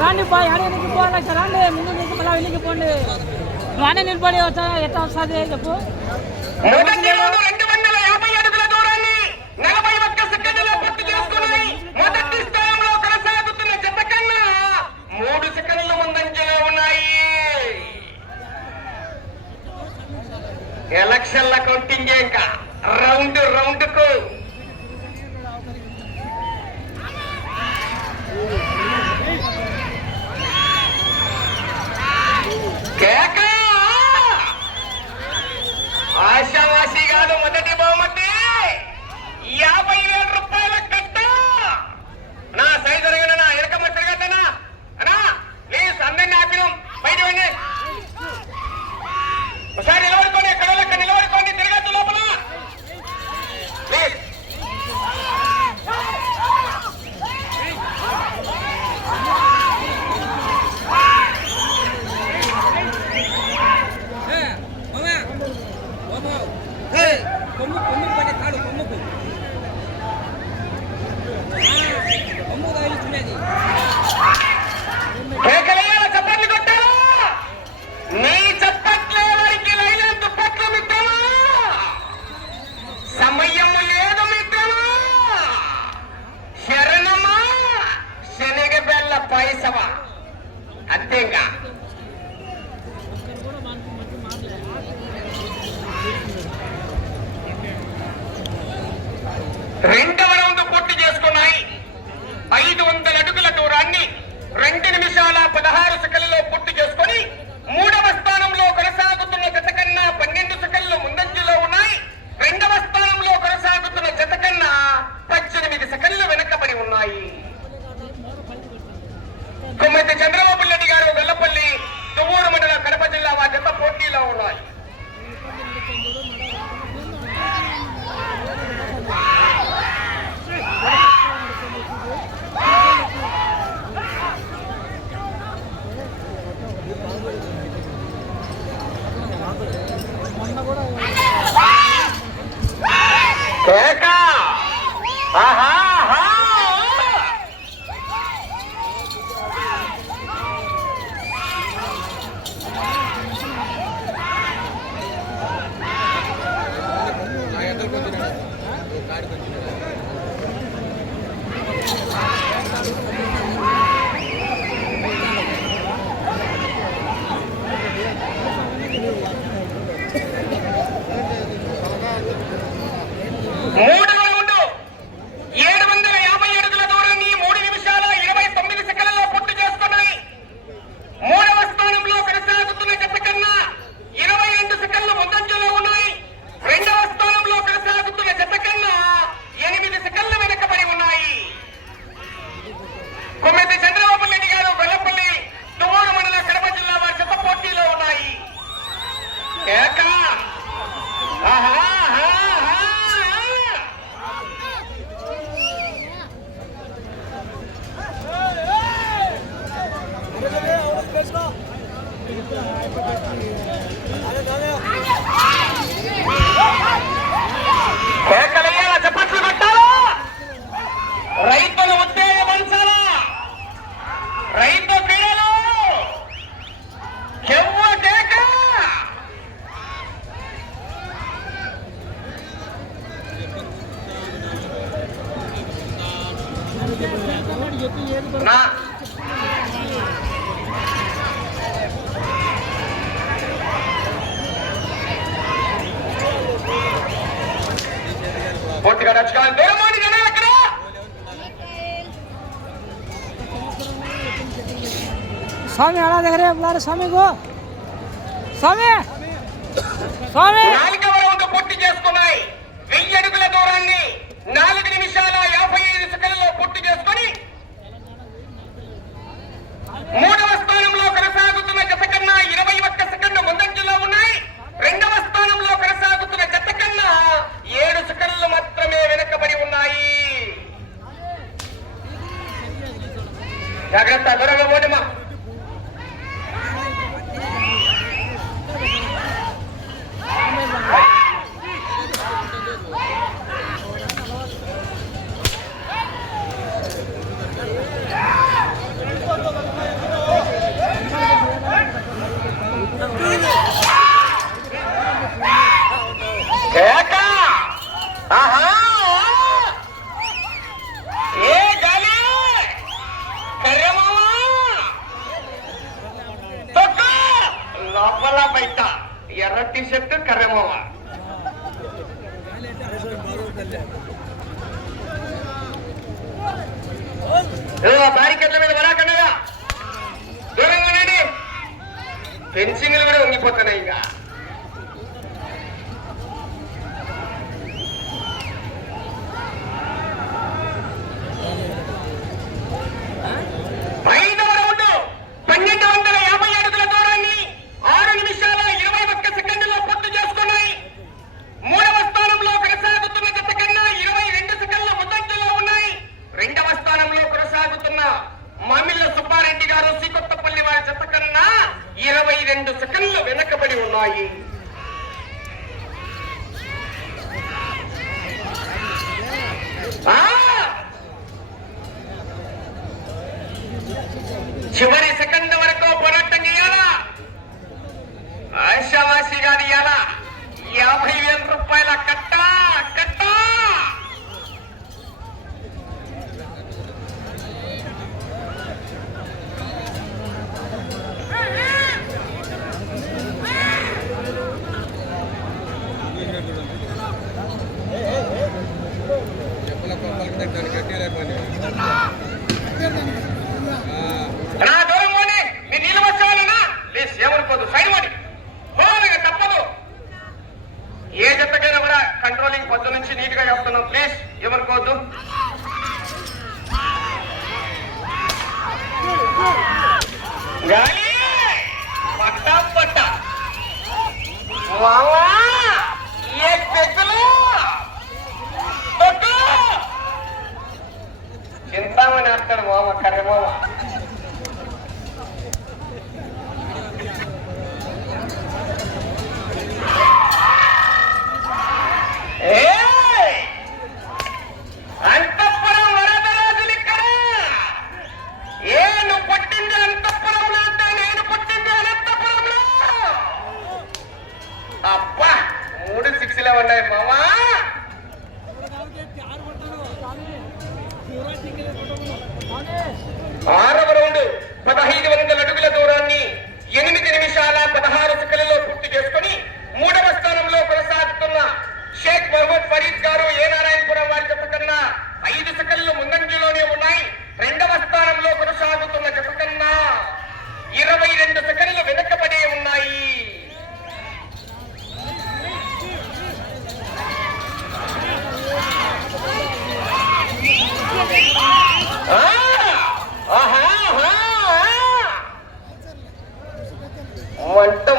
రాండి పోయి ఆడే నిలిపోవాలి రాండి ముందు నుంచి మళ్ళీ వెనక్కి పోండి వానే నిలబడి వచ్చా ఎట్లా వస్తుంది చెప్పు. ఎలక్షన్ల కౌంటింగ్ ఇంకా రౌండ్ రౌండ్ కు ఆశావాసి కాదు. మొదటి బహుమతి 50,000 రూపాయల కట్ట. నా సైజు జరగనా ఎరకమ్మ తిరగద్దనా అనా ప్లీజ్ అందరినీ ఆపినం బయట వెండి ఒకసారి నిలబడుకోండి. ఎక్కడ లెక్క నిలబడుకోండి. తిరగద్దు లోపల ప్లీజ్. కేకలేయాల చప్పట్లు కొట్టారు. నీ చప్పట్లే వారికి లైన దుప్పట్లు మిత్రమా. సమయము లేదు మిత్రమా. శరణమా శనగ బెల్ల పాయసమా అంతేగా. రెండవ రౌండ్ పూర్తి చేసుకున్నాయి. 500 అడుగుల దూరాన్ని 2 నిమిషాల 16 సెకన్లలో పూర్తి చేసుకుని మూడవ స్థానంలో కొనసాగుతున్న జత కన్నా 12 సెకన్లు ముందంజలో ఉన్నాయి. రెండవ స్థానంలో కొనసాగుతున్న జత కన్నా 18 సెకన్లు వెనకబడి ఉన్నాయి. కొమ్మెత్తి చంద్రబాబు రెడ్డి గారు గొల్లపల్లి తువ్వూరు మండల కడప జిల్లా వారి జత పోటీలో ఉన్నాయి. స్వామి అలా దగ్గరే స్వామిగో స్వామి స్వామి 4వ రౌండ్ పూర్తి చేసుకున్నాయి. 1000 అడుగుల దూరాన్ని 4 నిమిషాల 55 సెకన్లలో పూర్తి చేసుకొని 3వ స్థానంలో కొనసాగుతున్న జత కన్నా 21 సెకండ్ల ముందంజలో ఉన్నాయి. 2వ స్థానంలో కొనసాగుతున్న జత కన్నా 7 సెకండ్లు మాత్రమే వెనకబడి ఉన్నాయి. జాగ్రత్త, దూరంగా పోటమా. లోపల బయట ఎర్ర టీషర్ట్ కర్రెమోవ. బారికెట్ల మీద వరాకన్నగా దూరంగా ఉండండి. ఫెన్సింగ్లు కూడా ఉంగిపోతున్నాయి. ఇంకా మామిళ్ళ సుబ్బారెడ్డి గారు శ్రీకొత్తపల్లి వారి జత కన్నా 22 సెకండ్లు వెనకబడి ఉన్నాయి. చివరి సెకండ్ వరకు పోరాటం చేయాలా, ఆశావాసిగా తీయాలా. 50,000 రూపాయల కట్ట కట్ట. నా దూరం పోనీ, మీ నీళ్ళు వచ్చేవాళ్ళనా ప్లీజ్ ఏమనుకోదు, సైడ్ పోనీ, పోవాలిగా తప్పదు. ఏ జతకైనా కూడా కంట్రోలింగ్ పొద్దు నుంచి నీట్ గా చెప్తున్నాం, ప్లీజ్ ఏమనుకోవద్దు. గాలి పట్టా పట్ట మావా ఏ పెద్దలు చింతామని ఆడతాడు మామ, కర్రె మామ. అంతఃపురం వరదరాజులు ఇక్కడ. నువ్వు పుట్టింది అంతఃపురంలో అంటే నేను పుట్టింది అనంతపురంలో. అబ్బా 3 6 ఉన్నాయి మామా. 6వ రౌండ్ 1500 అడుగుల దూరాన్ని 8 నిమిషాల 16 సెకన్లలో పూర్తి చేసుకుని 3వ స్థానంలో కొనసాగుతున్న షేక్ మహమ్మద్ ఫరీద్ గారు ఏ నారాయణపురం వారి జత కన్నా 5 సెకన్లు ముందంజలోనే ఉన్నాయి. 2వ స్థానంలో కొనసాగుతున్న జత కన్నా 22 సెకన్లు వెనకబడే ఉన్నాయి.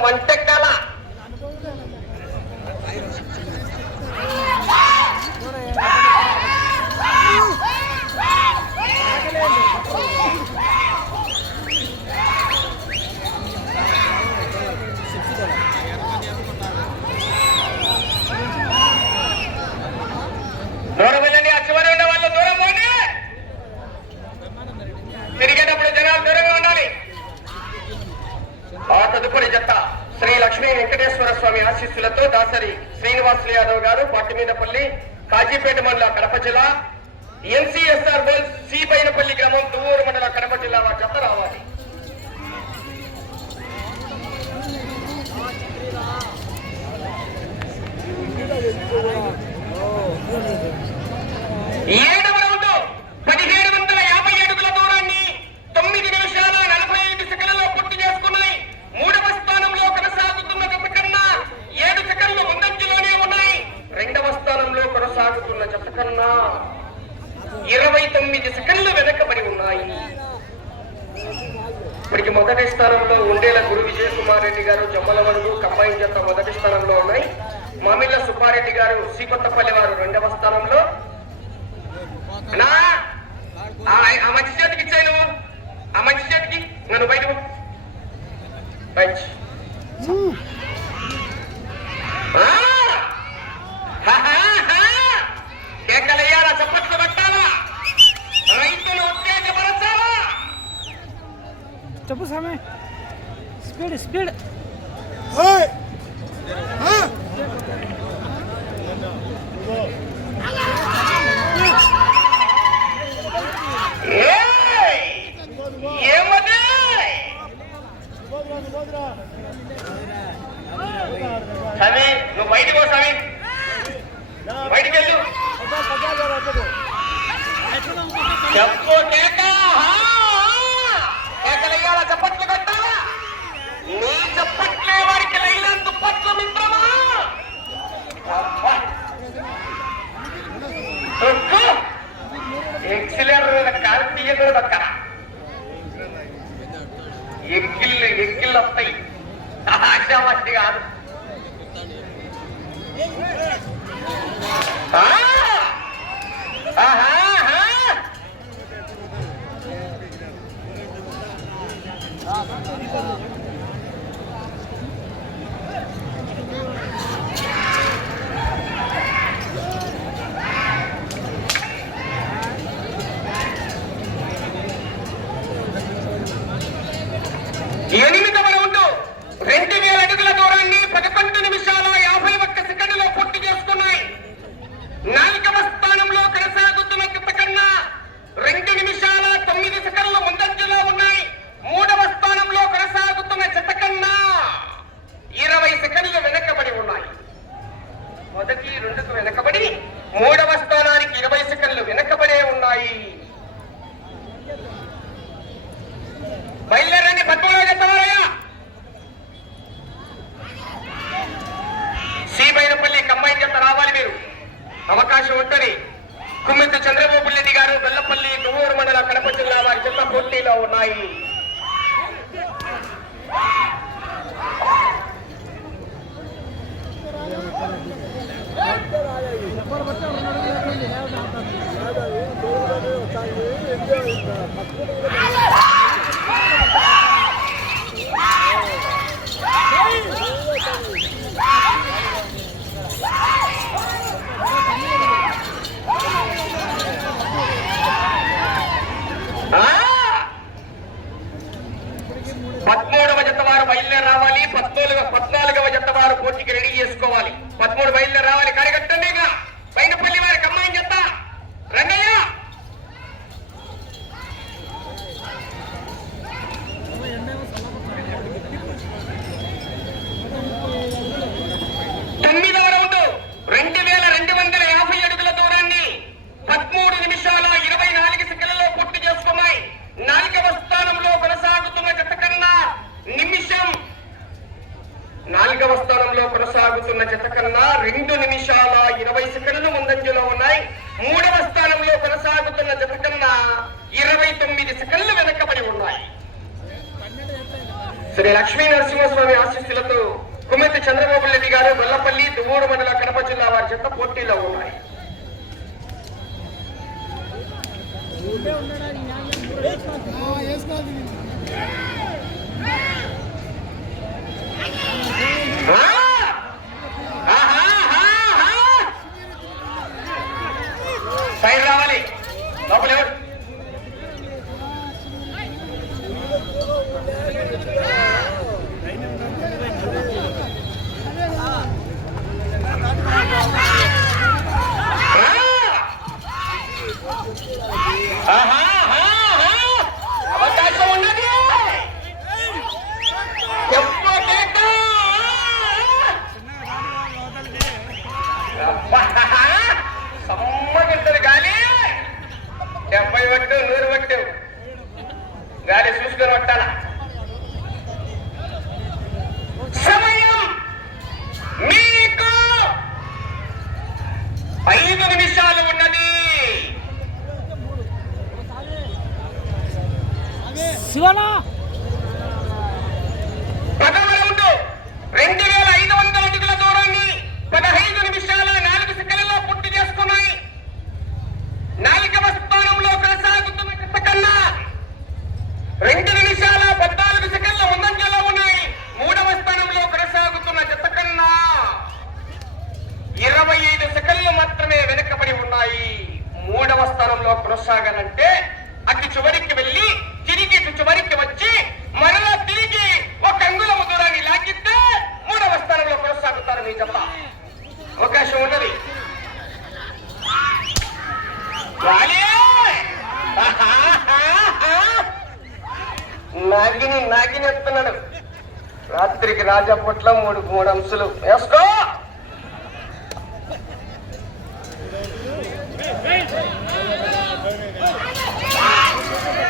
వంట కళ దూరం వెళ్ళండి. ఆ చివరి ఉండే వాళ్ళు దూరం పోండి. తిరిగేటప్పుడు జనాలు దూరంగా ఉండాలి. ఆ తదుపరి జత శ్రీ లక్ష్మీ వెంకటేశ్వర స్వామి ఆశీస్సులతో దాసరి శ్రీనివాసులు యాదవ్ గారు పట్టిమీదపల్లి కాజీపేట మండల కడప జిల్లా, ఎన్సీఎస్ఆర్ బోల్ సి బైనపల్లి గ్రామం దువ్వూరు మండల కడప జిల్లా వారి జత రావాలి. 7వ రౌండ్ 1750 అడుగుల దూరాన్ని 9 నిమిషాల 45 సెకన్లలో 29 సెకండ్లు వెనకబడి ఉన్నాయి. ఇప్పటికి మొదటి స్థానంలో ఉండేల గురు విజయ్ కుమార్ రెడ్డి గారు జమ్మలమడుగు కంబైన్ జత మొదటి స్థానంలో ఉన్నాయి. మామిళ్ళ సుబ్బారెడ్డి గారు శ్రీకొత్తపల్లి వారు రెండవ స్థానంలో. ఆ మంచి చేతికి ఇచ్చాయి, నువ్వు ఆ మంచి చేతికి నన్ను బయట కేకలయ్యారా, చప్పట్లు పెట్టాలా, రైతులు ఉత్తేజపరచాలా? చెప్పు సమయం స్పీడ్ స్పీడ్. ఏమది సమి, నువ్వు బయటకు సమి, బయటికి వెళ్ళు. చెప్పు కేక, కేకలయ్యాలా, చప్పట్లు కట్టాలా? నీ చప్పట్లే వారికి లైలాన్ దుప్పట్లు మిత్రమా. ఎక్సిలేటర్ కాలు తీయకూడదు అక్కడ, ఎక్కిళ్ళు వస్తాయి, ఆశామట్టి కాదు. ఎనిమిదవ రౌండ్ 2000 అడుగుల దూరాన్ని 11 నిమిషాల 51 సెకండ్లో పూర్తి చేసుకున్నాయి. 4వ స్థానంలో కొనసాగుతున్న జత కన్నా 2 నిమిషాల 9 సెకండ్ల ముందంజలో ఉన్నాయి. 3వ స్థానంలో కొనసాగుతున్న జత కన్నా 20 సెకండ్లు వెనకబడి ఉన్నాయి. మొదటి 2కు వెనకబడి 3వ స్థానానికి 20 సెకండ్లు వెనకబడే ఉన్నాయి. బయలుదేరండి, 13వ జత వారయ్యా. శ్రీబైనపల్లి కంబైన్ జత రావాలి మీరు, అవకాశం ఉంటుంది. కుమ్మెత్తి చంద్రబాబు రెడ్డి గారు బెల్లపల్లి దువ్వూరు మండల కడప జిల్లా వారి జత పోటీలో ఉన్నాయి. పద్మూడవ జత వారు బయలుదేరి రావాలి. 14వ జత వారు పోటీకి రెడీ చేసుకోవాలి. 13 బయలుదేరి రావాలి. కడగట్టండి, బైనపల్లి వారి కమ్మాయిని జత రంగయ్య. తొమ్మిదవ రౌండ్ 2250 అడుగుల దూరాన్ని 13 నిమిషాల 24 సెకండ్లలో పూర్తి చేసుకున్నాయి. 4వ స్థానంలో కొనసాగుతున్న జత కన్నా 2 నిమిషాల 20 సెకండ్లు ముందంజలో ఉన్నాయి. 3వ స్థానంలో కొనసాగుతున్న జత కన్నా 29 సెకండ్లు వెనకబడి ఉన్నాయి. శ్రీ లక్ష్మీ నరసింహస్వామి ఆశీస్సులతో కుమ్మెత్తి చంద్రబాబు రెడ్డి గారు బెల్లపల్లి దువ్వూరు మండల కడప జిల్లా వారి జత పోటీలో ఉన్నాయి. సైడ్ రావాలి, లోపల ఎవరు? అవకాశం రాజపొట్ల 3 అంశాలు వేసుకో.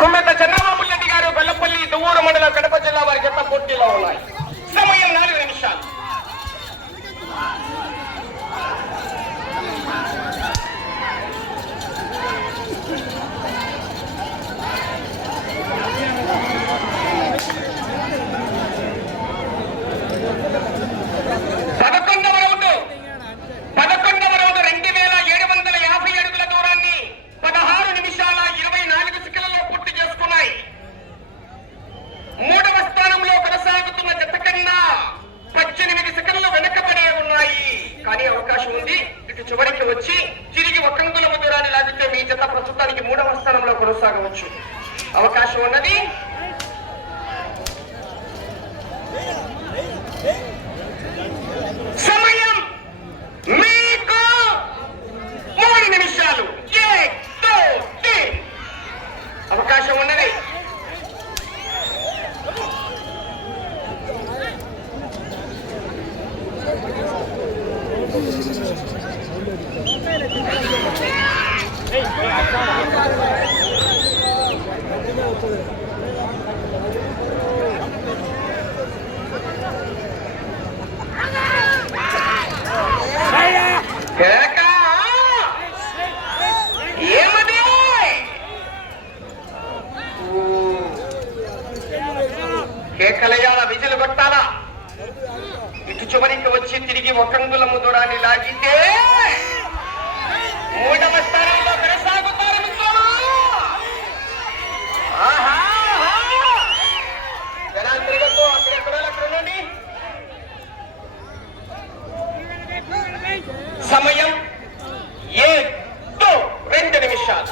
కుమ్మెత చంద్రబాబు రెడ్డి గారు గొల్లపల్లి దువ్వూరు మండలం కడప జిల్లా వారి జత పోటీలో ఉన్నాయి. సమయం 4 నిమిషాలు. కొనసాగవచ్చు అవకాశం ఉన్నది. సమయం మీకు 3 నిమిషాలు. అవకాశం ఉన్నది. ఏమది కేకలయాల విజులు కొట్టాలా. ఇటు చివరికి వచ్చి తిరిగి ఒకంగులము దూరాన్ని లాగితే 3వ స్థానంలో కొనసాగుతారు మిత్రులు. జనాలు తిరగద్దు, అక్కడ ఉండండి. సమయం 2 నిమిషాలు.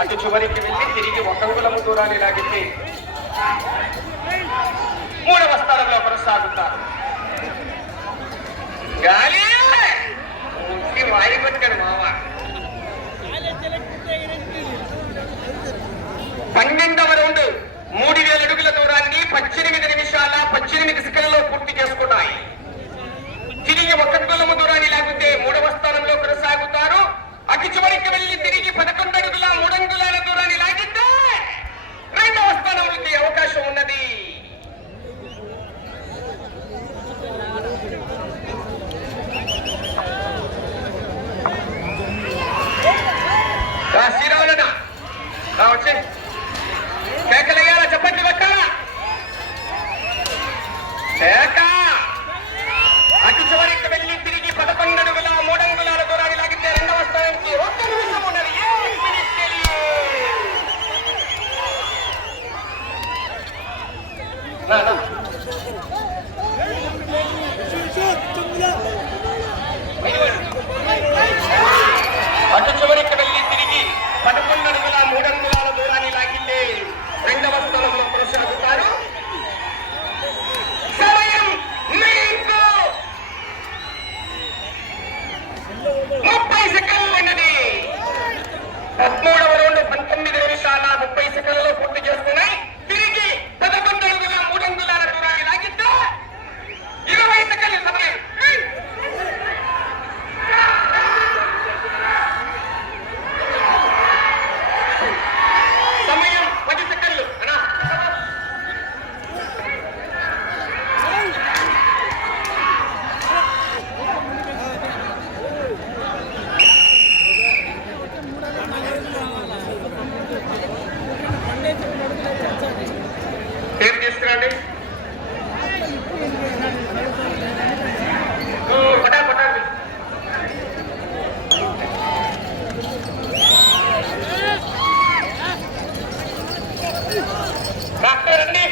అటు చివరికి వెళ్ళి తిరిగి ఒకంగులము దూరాన్ని లాగితే 3వ స్థానంలో కొనసాగుతారు. గాలి వాయి కొట్టాడు మామ. 12వ రౌండ్ 3000 అడుగుల దూరాన్ని 18 నిమిషాల 18 సెకండ్లలో పూర్తి చేసుకున్నాయి. తిరిగి ఒకంగులము దూరాన్ని లాగితే 3వ స్థానంలో కొనసాగుతారు. అటు చివరికి వెళ్ళి తిరిగి 11 అడుగుల 3 అంగుళాల దూరాన్ని లాగితే 2వ స్థానంలోకి అవకాశం ఉన్నది. శ్రీరాములన్నా వచ్చి కేకలయ్యాల చెప్పండి పక్క కేక. అటు చివరికి వెళ్ళి తిరిగి 11 అడుగుల 3 అంగుళాల దూరాన్ని లాగితే 2వ స్థానానికి 1 నిమిషం ఉన్నది. అటు చివరికి వెళ్ళి తిరిగి 11 అడుగుల 3 అంగుళాల దూరాన్ని లాగితే 2వ స్థానంలో కొనసాగుతారు. సమయం మీకు 30 సెకండ్లు ఉన్నది. 13వ రౌండ్ 19 నిమిషాల 30 సెకండ్లలో పూర్తి చేస్తున్నాయి. తిరిగి 11 అడుగుల 3 అంగుళాల దూరాన్ని లాగితే 20 సెకండ్ల సమయం. సమయం 10 సెకండ్లు. ఏం తీసుకురండి పటాపటాండి. డాక్టర్ అండి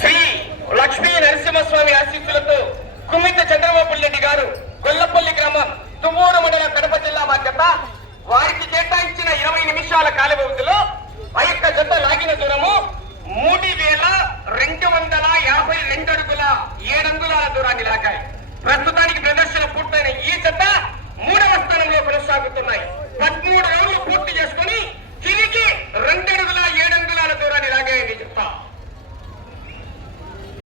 శ్రీ లక్ష్మీ నరసింహస్వామి ఆశీస్సులతో కుమ్మిత చంద్రబాబు రెడ్డి గారు గొల్లపల్లి గ్రామం దువ్వూరు మండలం కడప జిల్లా బాధ్యత వారికి కేటాయించిన 20 నిమిషాల కాల వ్యవధిలో ఆ యొక్క జత లాగిన దూరము 3252 అడుగుల 7 అంగుళాల దూరాన్ని లాగాయి. ప్రస్తుతానికి ప్రదర్శన పూర్తయిన ఈ కొనసాగుతున్నాయి.